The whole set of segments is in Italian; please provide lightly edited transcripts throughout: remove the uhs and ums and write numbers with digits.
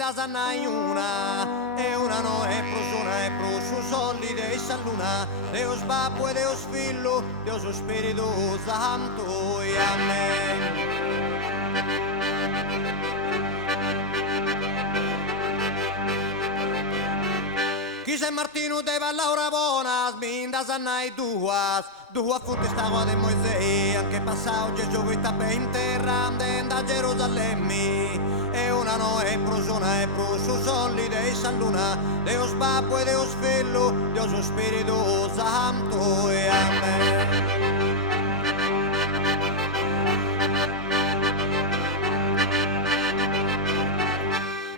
minda sanai una, e una no è prosona e prosu soldi de salluna, Deus Babbo e Deus Filho, Deus o Spirito Santo, e amen. Chi se Martino deva Laura Bonas, minda sanai dua futte stava de Moisei, anche passao Gesù grita per interrande da Gerusalemme, e una no è prosona e prosu soldi de salluna, Deus Babbo e Deus Filho, Deus o Spirito Santo, e amen.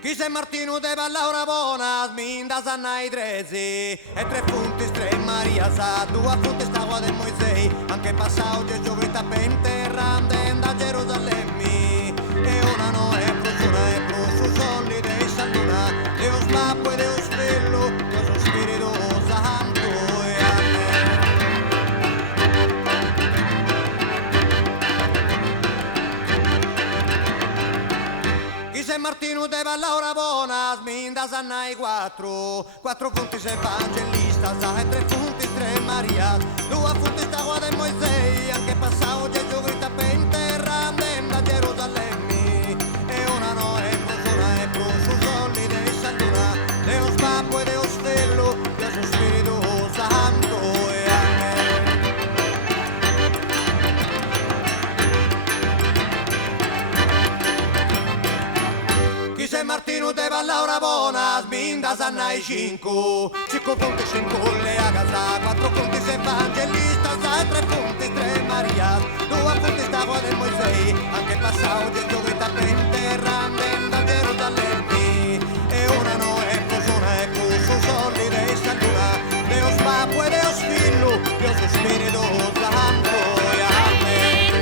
Chi se Martino deva Laura Bonas, minda sanai trezi, e tre punti tre Maria sa, due punti stava de Moisei, anche passao Gesù grita per interrande da Gerusalemme, e una no è prosona e prosu soldi de salluna, Deus Babbo e Deus Filho, Deus o Spirito Santo, e amen. Chi se Martino deva Laura Bonas, minda sanai quattro punti se evangelista, sa e tre punti tre Maria, due punti stava de Moisei, anche passao Gesù grita per interrande da Gerusalemme, e una no è prosona e prosu soldi de salluna, Deus Babbo e Deus Filho, Deus o Spirito Santo, e amen. Chi se Martino deva Laura Bonas, minda sanai cinque punti se incolle a casa, quattro punti se evangelista, sa tre punti tre Maria, due punti stava del Moisei, anche passao Gesù grita per interrande da Gerusalemme, e una no è prosona e prosu soldi de salluna, Deus Babbo e Deus Filho, Deus o Spirito Santo, e amen.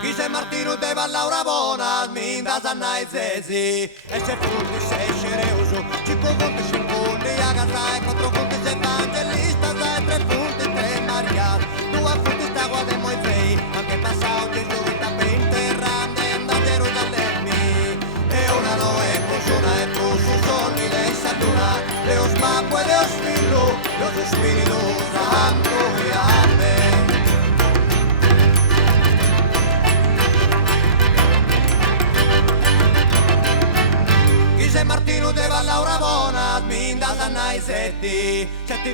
Chi se Martino deva Laura Bonas, minda sanai zezi, e se punti sei scereuso, cinque punti se incolli a casa, e quattro punti se evangelista, sa e tre punti tre Maria, due punti stava de Moisei, anche passao Gesù grita per interrande da Gerusalemme, e una no è prosona e prosu soldi de salluna, Deus Babbo e Deus Filho, Deus o Spirito Santo, e amen. Chi se Martino deva Laura Bonas, minda sanai sette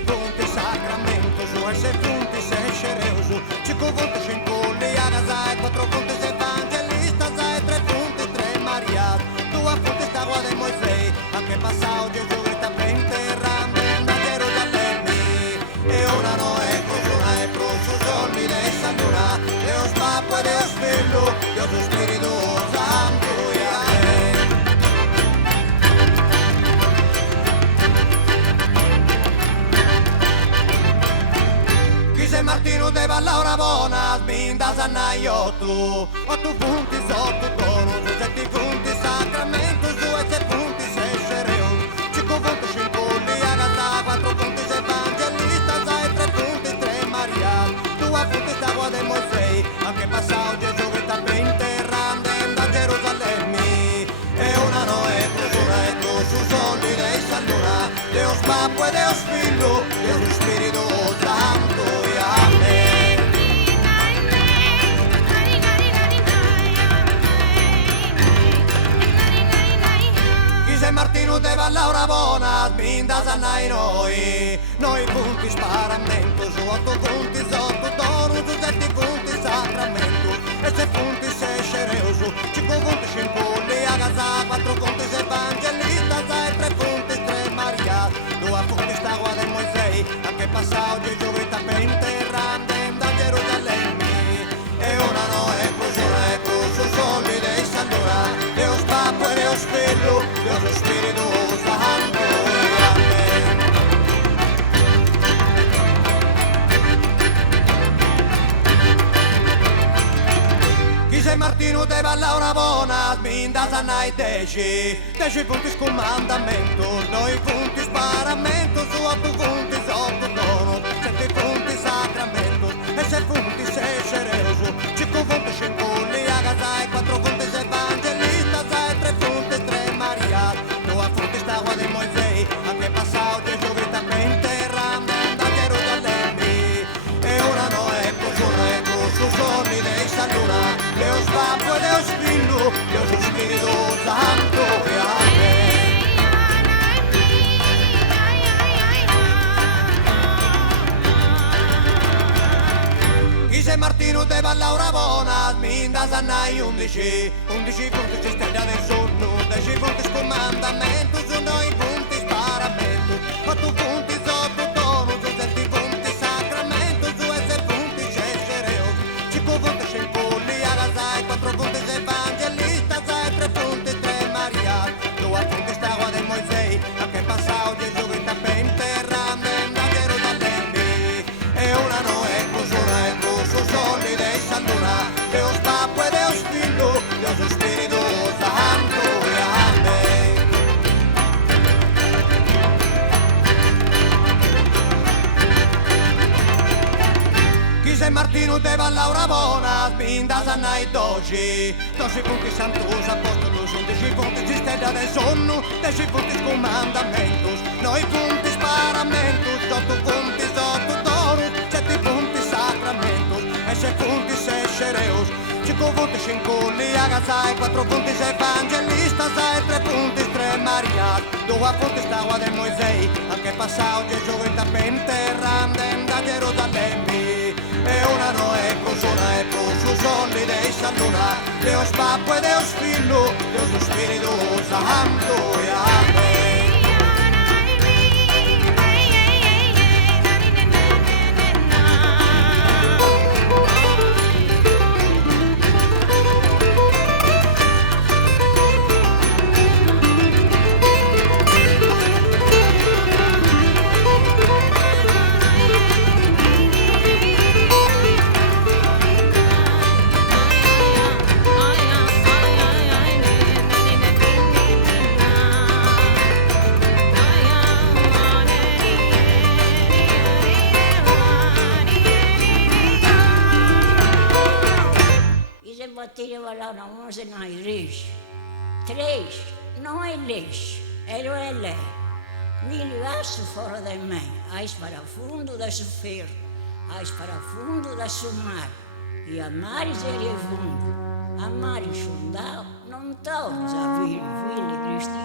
punti sacramento su, e sei punti sei scereuso, cinque punti se incolli a casa, e quattro punti se evangelista, sa e tre punti tre Maria, due punti stava de Moisei, anche passao Gesù grita per interrande da Gerusalemme, e una no è prosona e prosu soldi de salluna, Deus Babbo e Deus Filho, Deus o Spirito Santo, e amen. Chi se Martino deva Laura Bonas, minda sanai otto punti sotto bonus, sette punti sacramento su, e sei punti sei scereo, cinque punti se incolli a casa, quattro punti se evangelista, sa e tre punti tre Maria, due punti stava de Moisei, anche passao Gesù grita per interrande da Gerusalemme, e una no è prosona e prosu soldi de salluna, Deus Babbo e Deus Filho, Deus o Spirito Santo, e amen. Chi se Martino deva Laura Bonas, minda sanai noi punti sparamento, su otto punti sotto dono, su sette punti sacramento, e sei punti sei scereuso, cinque punti se incolli a casa, quattro punti se evangelista, sa e tre punti tre Maria, due punti stava de Moisei, anche passao Gesù grita per interrande da Gerusalemme, e una no è prosona e prosu soldi de salluna, Deus Babbo e Deus Filho, Deus o Spirito Santo, e amen. Chi se Martino deva Laura Bonas, minda sanai deci punti scomandamento, noi punti sparamento, su otto punti sotto dono, sette punti sacramento, e sei punti sei cereso, 5 punti scencolli a casa e 4 punti sei evangelista, sai 3 punti 3 Maria, 2 punti sta agua di Moisei, anche passato Gesù grita in terra, da Gerusalemme, e ora no è su sonni dei Salluna, Deus Papo e Deus Filho, Deus Spirito Santo, e Amen. Sei Martino te va Laura Bona, Minda Sannai 11 punti stella del sonno, 10 punti scomandamento, su noi punti sparamento, 8 punti sotto tono, su 7 punti sacramento, su 6 punti c'è cereo, 5 punti c'è polli a casa e 4 punti c'è evangelista, 3 punti 3 Maria, 2 punti sta agua del Moisei, anche passato Gesù grita in terra, da Gerusalemme, e ora no è solli dei Salluna, Deus Papo e Deus Filho, Deus Spirito Santo, e Amen. Chi sei Martino te va Laura Bona, Minda Sannai 12 punti santus, apostolus, 11 punti stella del sonno, 10 punti scomandamentus, 9 punti sparamentus, 8 punti sotto torus, 7 punti sacramentus, e 6 punti sei cereus, 5 punti scincolli a casa e 4 punti sei evangelista, 3 punti 3 Maria, 2 punti sta agua del Moisei, anche passato Gesù grita in terra, da Gerusalemme, e ora no è cos'ora è su solli dei Salluna, Deus Papo e Deus Filho, Deus Spirito Santo, e Amen. Laura onze não existe. 3 não existe. Ele é lei. Milhaço fora de mim. Ais para fundo da sofrer. Ais para fundo da sumar. E amares ele fundo. Amares fundal. Não todos a vir, filho cristiano.